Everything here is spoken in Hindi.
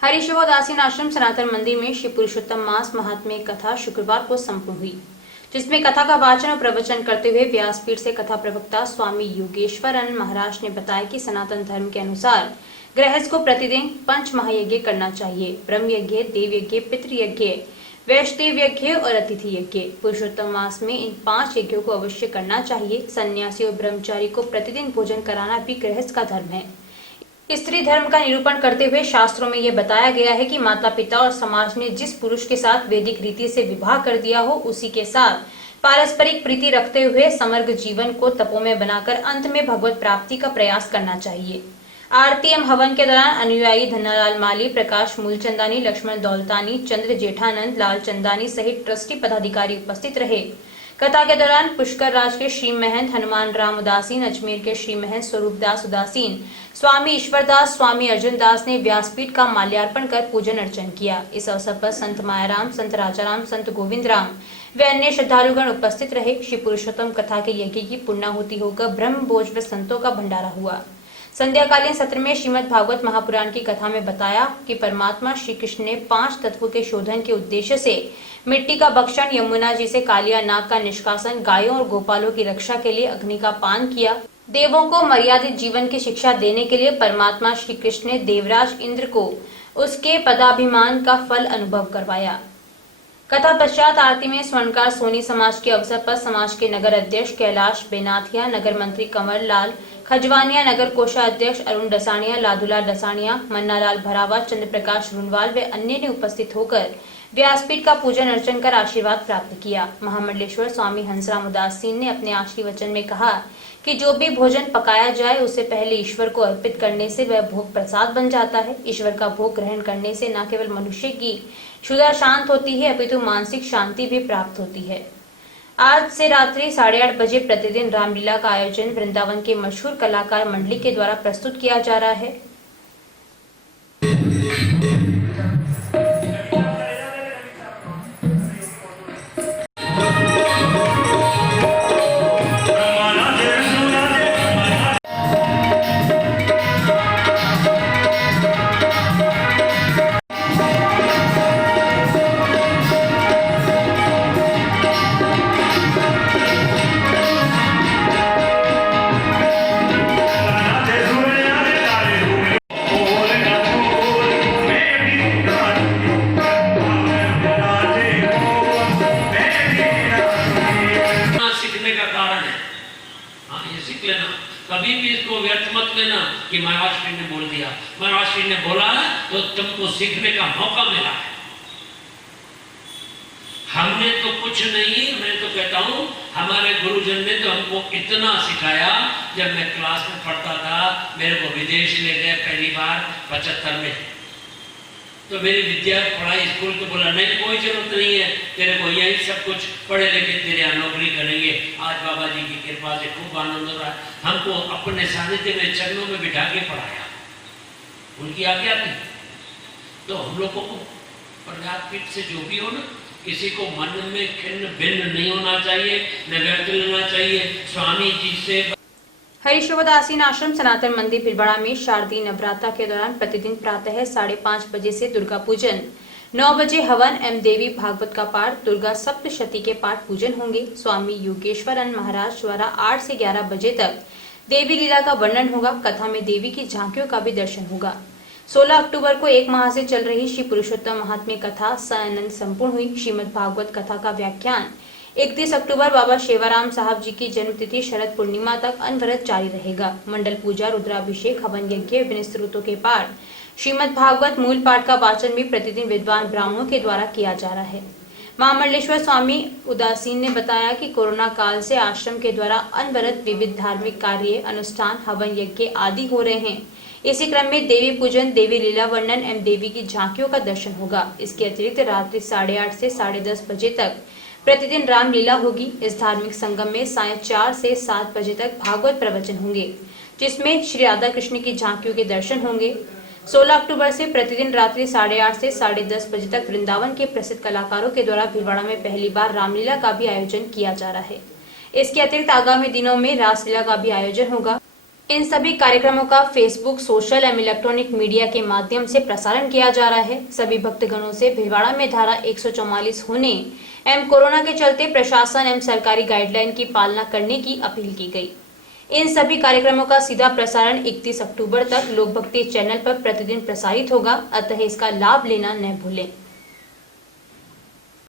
हरिशिव उदासीन आश्रम सनातन मंदिर में श्री पुरुषोत्तम मास महात्म्य कथा शुक्रवार को संपन्न हुई, जिसमें कथा का वाचन और प्रवचन करते हुए व्यासपीठ से कथा प्रवक्ता स्वामी योगेश्वरानंद महाराज ने बताया कि सनातन धर्म के अनुसार गृहस्थ को प्रतिदिन 5 महायज्ञ करना चाहिए। ब्रह्म यज्ञ, देव यज्ञ, पितृयज्ञ, वैष्णव यज्ञ और अतिथि यज्ञ। पुरुषोत्तम मास में इन 5 यज्ञों को अवश्य करना चाहिए। सन्यासी और ब्रह्मचारी को प्रतिदिन भोजन कराना भी गृहस्थ का धर्म है। स्त्री धर्म का निरूपण करते हुए शास्त्रों में यह बताया गया है कि माता पिता और समाज ने जिस पुरुष के साथ वैदिक रीति से विवाह कर दिया हो, उसी के साथ पारस्परिक प्रीति रखते हुए समग्र जीवन को तपोमय बनाकर अंत में भगवत प्राप्ति का प्रयास करना चाहिए। आरती एवं हवन के दौरान अनुयायी धन्नालाल माली, प्रकाश मूलचंदानी, लक्ष्मण दौलतानी, चंद्र जेठानंद, लाल चंदानी सहित ट्रस्टी पदाधिकारी उपस्थित रहे। कथा के दौरान पुष्कर राज के श्री महंत हनुमान राम उदासीन, अजमेर के श्री महंत स्वरूपदास उदासीन, स्वामी ईश्वरदास, स्वामी अर्जुन दास ने व्यासपीठ का माल्यार्पण कर पूजन अर्चन किया। इस अवसर पर संत मायाराम, संत राजाराम, संत गोविंद राम व अन्य श्रद्धालुगण उपस्थित रहे। श्री पुरुषोत्तम कथा के यज्ञ की पुण्यहुति होकर ब्रह्म भोज व संतों का भंडारा हुआ। संध्याकालीन सत्र में श्रीमद् भागवत महापुराण की कथा में बताया कि परमात्मा श्री कृष्ण ने 5 तत्वों के शोधन के उद्देश्य से मिट्टी का भक्षण, यमुना जी से कालिया नाग का निष्कासन, गायों और गोपालों की रक्षा के लिए अग्नि का पान किया। देवों को मर्यादित जीवन की शिक्षा देने के लिए परमात्मा श्री कृष्ण ने देवराज इंद्र को उसके पदाभिमान का फल अनुभव करवाया। कथा पश्चात आरती में स्वर्णकार सोनी समाज के अवसर पर समाज के नगर अध्यक्ष कैलाश बेनाथिया, नगर मंत्री कंवर लाल खजवानिया, नगर कोषाध्यक्ष अरुण डसानिया, लादूलाल डसानिया, मन्नालाल भरावा, चंद्र प्रकाश रुनवाल व अन्य ने उपस्थित होकर व्यासपीठ का पूजन अर्चन कर आशीर्वाद प्राप्त किया। महामंडलेश्वर स्वामी हंसराम उदासीन ने अपने आशीर्वचन में कहा कि जो भी भोजन पकाया जाए उससे पहले ईश्वर को अर्पित करने से वह भोग प्रसाद बन जाता है। ईश्वर का भोग ग्रहण करने से न केवल मनुष्य की क्षुधा शांत होती है, अपितु मानसिक शांति भी प्राप्त होती है। आज से रात्रि 8:30 बजे प्रतिदिन रामलीला का आयोजन वृंदावन के मशहूर कलाकार मंडली के द्वारा प्रस्तुत किया जा रहा है। कभी भी इसको व्यर्थ मत लेना कि महाराज श्री ने बोल दिया। महाराज श्री ने बोला तो तुमको सीखने का मौका मिला है। हमने तो कुछ नहीं, मैं तो कहता हूँ हमारे गुरुजन ने तो हमको इतना सिखाया। जब मैं क्लास में पढ़ता था, मेरे को विदेश ले गए पहली बार 75 में, तो मेरी विद्या पढ़ाई स्कूल को बोला नहीं कोई जरूरत नहीं है, तेरे को यही सब कुछ पढ़े लिखे तेरे यहाँ नौकरी करेंगे। आज बाबा जी की कृपा से खूब आनंद हो रहा है। हमको अपने सानिध्य में चरणों में बिठा के पढ़ाया, उनकी आज्ञा थी। तो हम लोगों को प्रजापीठ से जो भी हो ना, किसी को मन में खिन्न भिन्न नहीं होना चाहिए, न व्यर्थ लेना चाहिए। स्वामी जी से हरिशिव उदासीन आश्रम सनातन मंदिर भिलवाड़ा में शारदीय नवरात्र के दौरान प्रतिदिन प्रातः 5:30 बजे से दुर्गा पूजन, 9 बजे हवन एवं देवी भागवत का पाठ, दुर्गा सप्तशती के पाठ पूजन होंगे। स्वामी योगेश्वरानंद महाराज द्वारा 8 से 11 बजे तक देवी लीला का वर्णन होगा। कथा में देवी की झांकियों का भी दर्शन होगा। 16 अक्टूबर को 1 माह से चल रही श्री पुरुषोत्तम महात्म्य कथा सानंद संपूर्ण हुई। श्रीमद् भागवत कथा का व्याख्यान 31 अक्टूबर बाबा शेवाराम साहब जी की जन्मतिथि शरद पूर्णिमा तक अनवरत जारी रहेगा। मंडल पूजा, रुद्राभिषेक, हवन यज्ञ, विभिन्न स्तोत्रों के पाठ, श्रीमद् भागवत मूल पाठ का वाचन भी प्रतिदिन विद्वान ब्राह्मणों के द्वारा किया जा रहा है। महामंडलेश्वर स्वामी उदासीन ने बताया कि कोरोना काल से आश्रम के द्वारा अनवरत विविध धार्मिक कार्य, अनुष्ठान, हवन यज्ञ आदि हो रहे हैं। इसी क्रम में देवी पूजन, देवी लीला वर्णन एवं देवी की झांकियों का दर्शन होगा। इसके अतिरिक्त रात्रि 8:30 से 10:30 बजे तक प्रतिदिन रामलीला होगी। इस धार्मिक संगम में सायं 4 से 7 बजे तक भागवत प्रवचन होंगे, जिसमें श्री राधा कृष्ण की झांकियों के दर्शन होंगे। 16 अक्टूबर से प्रतिदिन रात्रि 8:30 से 10:30 बजे तक वृंदावन के प्रसिद्ध कलाकारों के द्वारा भिलवाड़ा में पहली बार रामलीला का भी आयोजन किया जा रहा है। इसके अतिरिक्त आगामी दिनों में रासलीला का भी आयोजन होगा। इन सभी कार्यक्रमों का फेसबुक, सोशल एवं इलेक्ट्रॉनिक मीडिया के माध्यम से प्रसारण किया जा रहा है। सभी भक्तगणों से भीलवाड़ा में धारा 144 होने एवं कोरोना के चलते प्रशासन एवं सरकारी गाइडलाइन की पालना करने की अपील की गई। इन सभी कार्यक्रमों का सीधा प्रसारण 31 अक्टूबर तक लोक भक्ति चैनल पर प्रतिदिन प्रसारित होगा, अतः इसका लाभ लेना न भूलें।